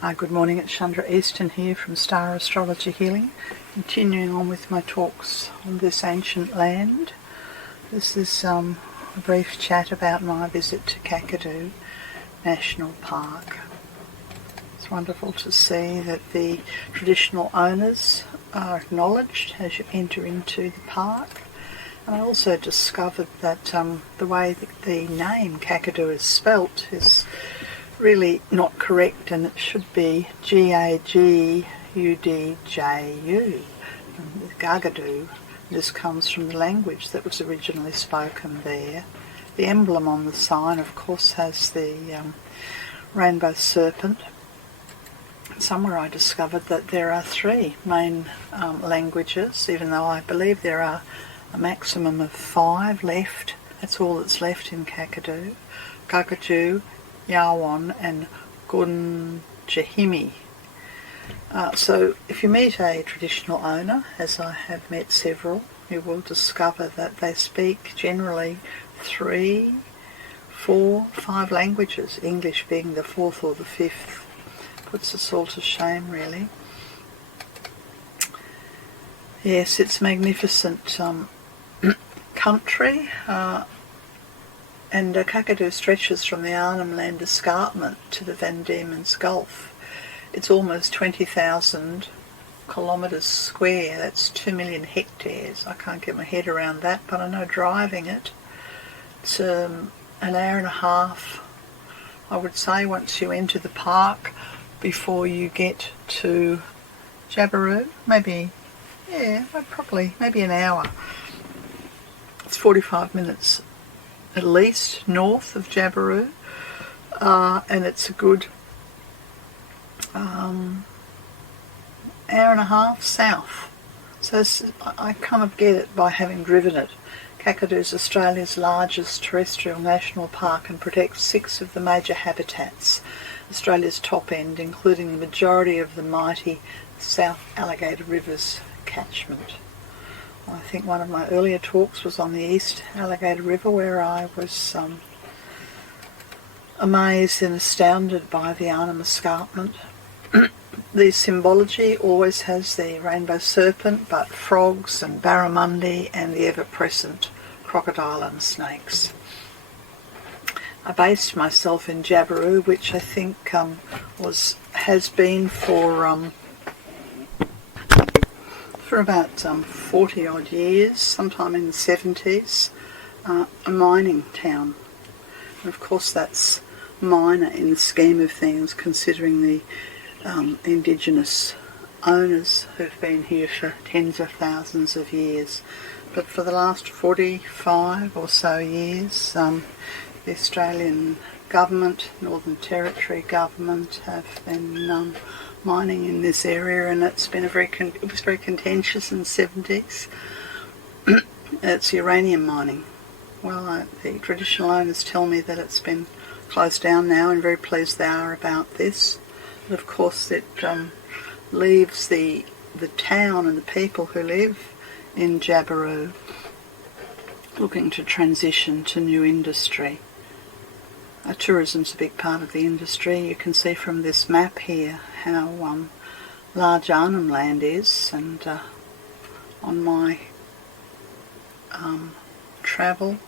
Good morning, it's Chandra Easton here from Star Astrology Healing, continuing on with my talks on this ancient land. This is a brief chat about my visit to Kakadu National Park. It's wonderful to see that the traditional owners are acknowledged as you enter into the park. And I also discovered that the way that the name Kakadu is spelt is really not correct, and it should be Gagudju. Kakadu. This comes from the language that was originally spoken there. The emblem on the sign, of course, has the rainbow serpent. Somewhere I discovered that there are three main languages, even though I believe there are a maximum of 5 left. That's all that's left in Kakadu. Kakadu, Yawan and Gunjahimi. So if you meet a traditional owner, as I have met several, you will discover that they speak generally 3, 4, 5 languages, English being the 4th or the 5th. Puts us all to shame, really. Yes, it's magnificent country. And Kakadu stretches from the Arnhem Land escarpment to the Van Diemen's Gulf. It's almost 20,000 kilometres square. That's 2 million hectares. I can't get my head around that, but I know driving it, it's an hour and a half, I would say, once you enter the park before you get to Jabiru. Maybe an hour. It's 45 minutes at least north of Jabiru, and it's a good hour and a half south. So I kind of get it by having driven it. Kakadu is Australia's largest terrestrial national park and protects 6 of the major habitats, Australia's top end, including the majority of the mighty South Alligator River's catchment. I think one of my earlier talks was on the East Alligator River, where I was amazed and astounded by the Arnhem escarpment. The symbology always has the rainbow serpent, but frogs and barramundi and the ever-present crocodile and snakes. I based myself in Jabiru, which I think has been for about 40 odd years, sometime in the 70s, a mining town. And of course that's minor in the scheme of things, considering the indigenous owners who've been here for tens of thousands of years. But for the last 45 or so years, the Australian government, Northern Territory government, have been mining in this area, and it's been it was very contentious in the 70s. It's uranium mining. Well, the traditional owners tell me that it's been closed down now, and very pleased they are about this. But of course it leaves the town and the people who live in Jabiru looking to transition to new industry. Tourism's a big part of the industry. You can see from this map here how large Arnhem Land is, and on my travel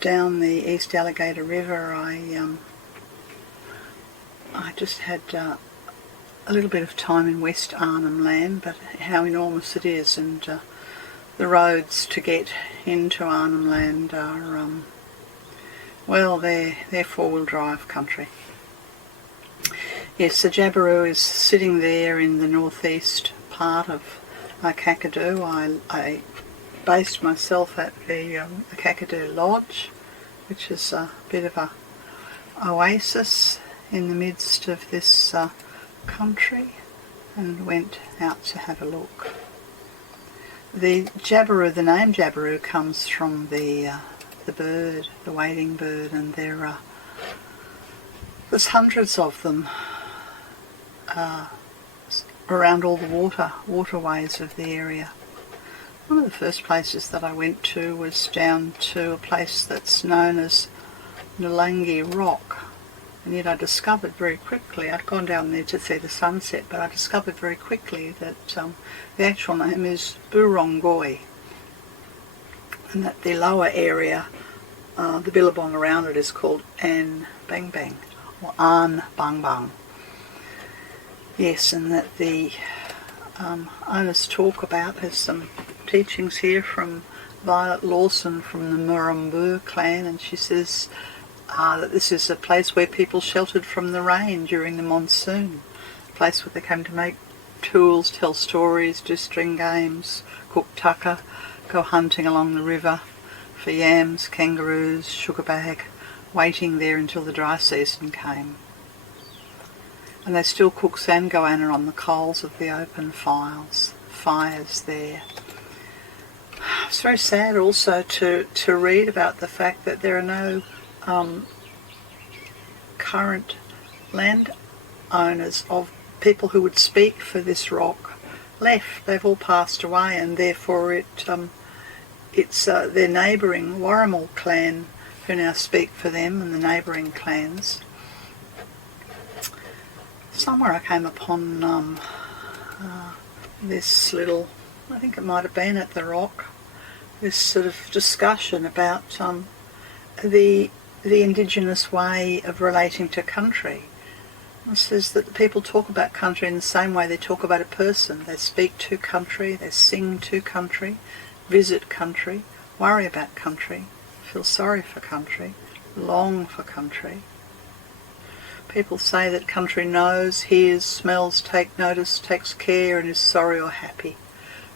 down the East Alligator River, I just had a little bit of time in West Arnhem Land, but how enormous it is, and the roads to get into Arnhem Land are well, they're 4-wheel drive country. Yes, so Jabiru is sitting there in the northeast part of Kakadu. I based myself at the Kakadu Lodge, which is a bit of a oasis in the midst of this country, and went out to have a look. The name Jabiru comes from the bird, the wading bird, and there's hundreds of them around all the waterways of the area. One of the first places that I went to was down to a place that's known as Nalangi Rock, And yet I discovered very quickly, I'd gone down there to see the sunset, but I discovered very quickly that the actual name is Burongoi, and that the lower area, the billabong around it, is called An Bang Bang, or An Bang Bang. Yes, and that the owners talk about, there's some teachings here from Violet Lawson from the Murrumboo clan, and she says that this is a place where people sheltered from the rain during the monsoon, a place where they came to make tools, tell stories, do string games, cook tucker, go hunting along the river for yams, kangaroos, sugar bag, waiting there until the dry season came. And they still cook sangoana on the coals of the open fires there. It's very sad also to read about the fact that there are no current landowners of people who would speak for this rock left. They've all passed away, and therefore it's their neighbouring Warramal clan who now speak for them, and the neighbouring clans. Somewhere I came upon this little, I think it might have been at the Rock, this sort of discussion about the Indigenous way of relating to country. It says that people talk about country in the same way they talk about a person. They speak to country, they sing to country, visit country, worry about country, feel sorry for country, long for country. People say that country knows, hears, smells, takes notice, takes care, and is sorry or happy.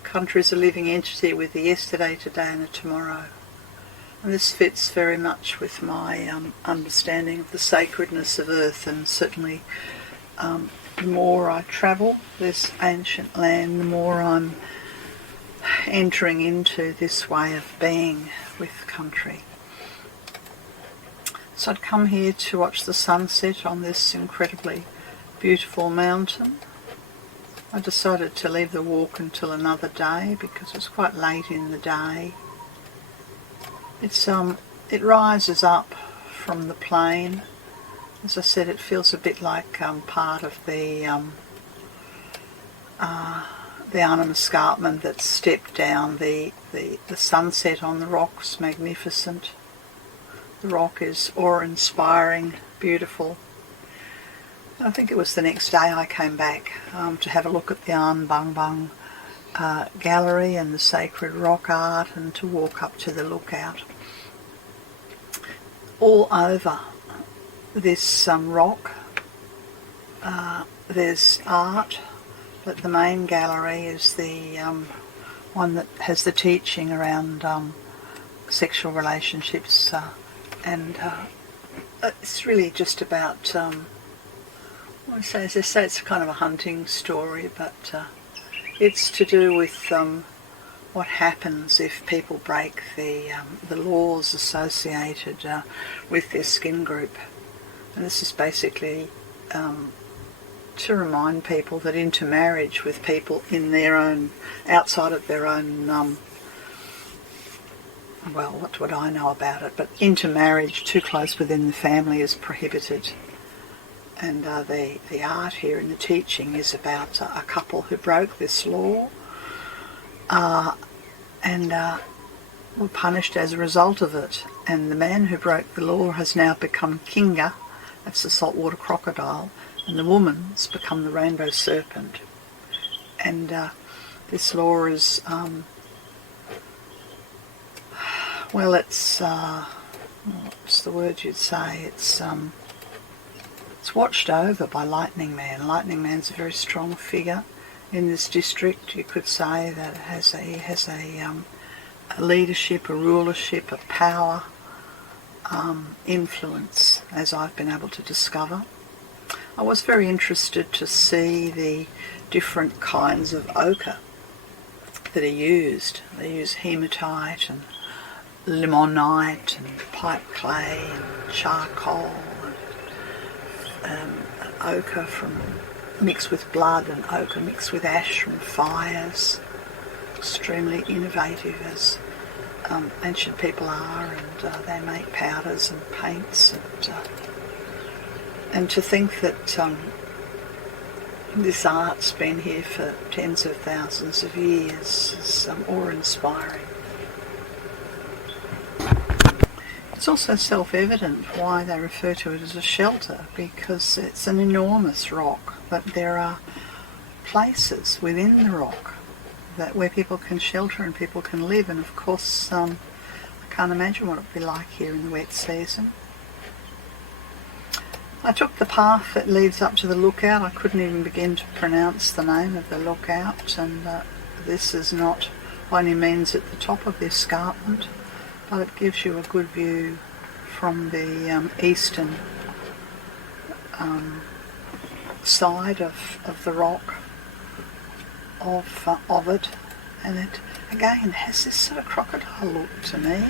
Country is a living entity with a yesterday, today and a tomorrow. And this fits very much with my understanding of the sacredness of earth, and certainly the more I travel this ancient land, the more I'm entering into this way of being with country. So I'd come here to watch the sunset on this incredibly beautiful mountain. I decided to leave the walk until another day because it was quite late in the day. It rises up from the plain. As I said, it feels a bit like part of the Arnhem Escarpment that stepped down. The sunset on the rock's magnificent. The rock is awe-inspiring, beautiful. And I think it was the next day I came back to have a look at the An Bang Bang gallery and the sacred rock art, and to walk up to the lookout. All over this rock there's art, but the main gallery is the one that has the teaching around sexual relationships, and it's really just about, as they say, it's kind of a hunting story, but it's to do with what happens if people break the laws associated with their skin group. And this is basically to remind people that intermarriage with people in their own, outside of their own, well, what would I know about it, but intermarriage too close within the family is prohibited. And the art here in the teaching is about a couple who broke this law and were punished as a result of it. And the man who broke the law has now become Kinga, that's the saltwater crocodile, and the woman's become the rainbow serpent. And this law is, well, it's, what's the word you'd say, it's watched over by Lightning Man. Lightning Man's a very strong figure in this district. You could say that it has a leadership, a rulership, a power, influence, as I've been able to discover. I was very interested to see the different kinds of ochre that are used. They use hematite and limonite and pipe clay and charcoal, and ochre mixed with blood, and ochre mixed with ash from fires. Extremely innovative, as ancient people are, and they make powders and paints, and And to think that this art's been here for tens of thousands of years is awe-inspiring. It's also self-evident why they refer to it as a shelter, because it's an enormous rock, but there are places within the rock where people can shelter and people can live, and of course I can't imagine what it would be like here in the wet season. I took the path that leads up to the lookout. I couldn't even begin to pronounce the name of the lookout, and this is not by any means at the top of the escarpment, but it gives you a good view from the eastern side of the rock of it, and it again has this sort of crocodile look to me.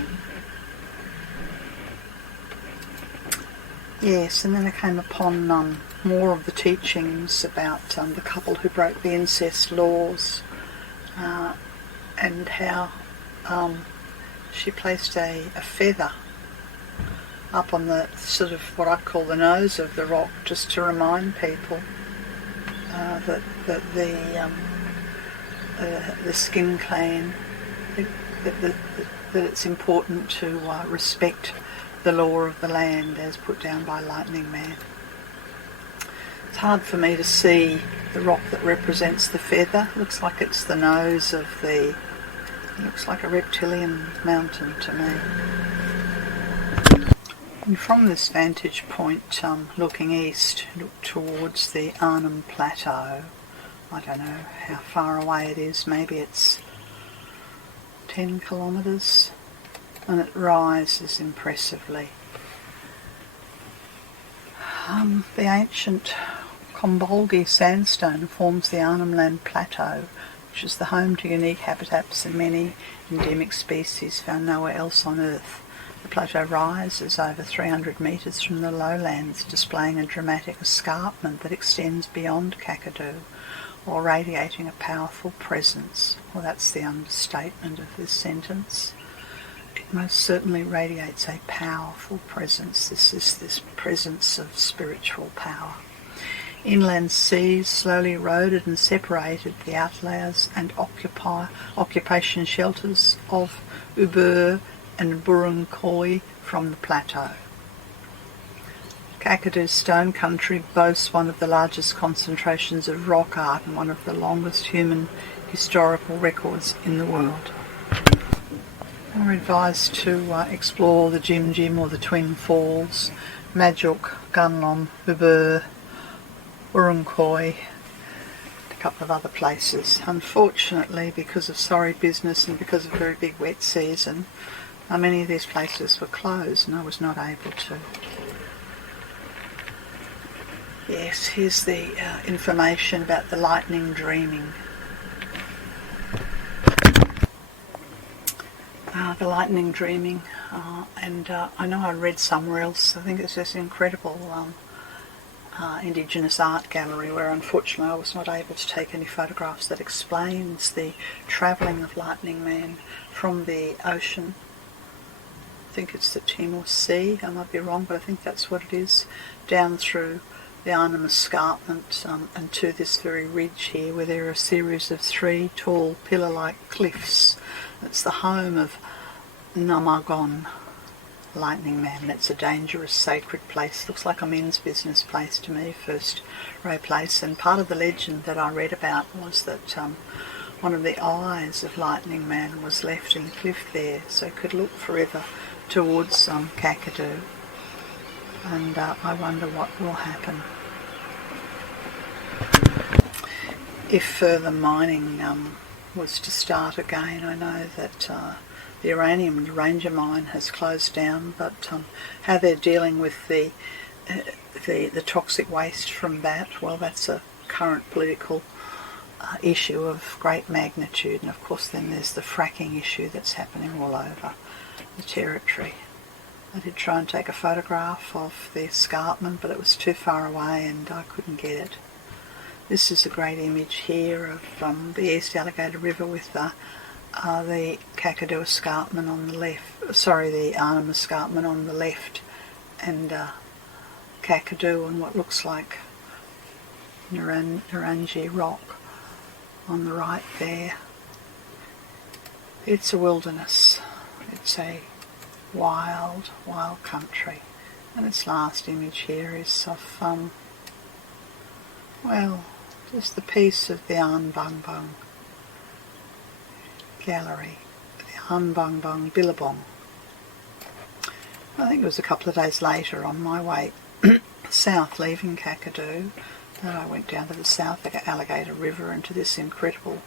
Yes, and then I came upon more of the teachings about the couple who broke the incest laws, and how she placed a feather up on the sort of what I call the nose of the rock, just to remind people that the skin clan, that it's important to respect the law of the land as put down by Lightning Man. It's hard for me to see the rock that represents the feather. It looks like it's the nose of it looks like a reptilian mountain to me. And from this vantage point, looking east, look towards the Arnhem Plateau. I don't know how far away it is, maybe it's 10 kilometres, and it rises impressively. The ancient Combolgi sandstone forms the Arnhem Plateau, which is the home to unique habitats and many endemic species found nowhere else on Earth. The plateau rises over 300 metres from the lowlands, displaying a dramatic escarpment that extends beyond Kakadu, while radiating a powerful presence. Well, that's the understatement of this sentence. It most certainly radiates a powerful presence. This is this presence of spiritual power. Inland seas slowly eroded and separated the outlayers and occupation shelters of Ubur and Buruncoy from the plateau. Kakadu's stone country boasts one of the largest concentrations of rock art and one of the longest human historical records in the world. We're advised to explore the Jim Jim or the Twin Falls, Majuk, Gunlom, Ubur, Buruncoy, a couple of other places. Unfortunately, because of sorry business and because of a very big wet season, many of these places were closed and I was not able to. Yes, here's the information about the lightning dreaming. The lightning dreaming, and I know I read somewhere else, I think it's this incredible Indigenous art gallery where unfortunately I was not able to take any photographs, that explains the travelling of Lightning Man from the ocean. I think it's the Timor Sea, I might be wrong, but I think that's what it is, down through the Arnhem Escarpment and to this very ridge here where there are a series of 3 tall pillar-like cliffs. It's the home of Namagon, Lightning Man. It's a dangerous sacred place. Looks like a men's business place to me, first row place. And part of the legend that I read about was that one of the eyes of Lightning Man was left in the cliff there, so it could look forever towards Kakadu. And I wonder what will happen. If further mining was to start again, I know that the uranium Ranger mine has closed down, but how they're dealing with the toxic waste from that, well, that's a current political issue of great magnitude. And of course then there's the fracking issue that's happening all over the territory. I did try and take a photograph of the escarpment, but it was too far away and I couldn't get it. This is a great image here of the East Alligator River with the Kakadu escarpment on the left, the Arnhem escarpment on the left, and Kakadu and what looks like Nalangi Rock on the right there. It's a wilderness. It's a wild, wild country. And its last image here is of, well, just the piece of the Arnhem Gallery, the Arnhem Billabong. I think it was a couple of days later on my way south, leaving Kakadu, that I went down to the south Alligator River into this incredible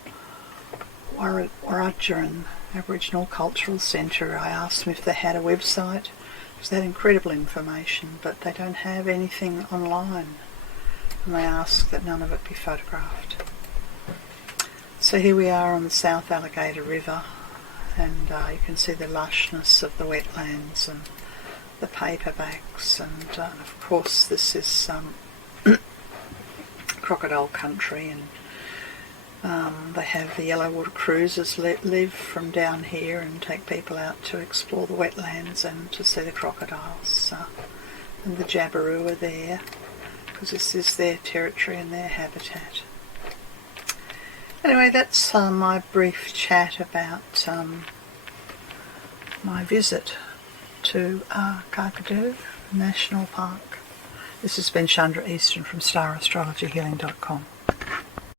Wiradjuri Aboriginal Cultural Centre. I asked them if they had a website, because they had incredible information, but they don't have anything online, and they asked that none of it be photographed. So here we are on the South Alligator River, and you can see the lushness of the wetlands and the paperbacks, and of course this is crocodile country, and they have the yellow water cruisers live from down here and take people out to explore the wetlands and to see the crocodiles, and the jabiru are there because this is their territory and their habitat. Anyway, that's my brief chat about my visit to Kakadu National Park. This has been Chandra Easton from StarAstrologyHealing.com.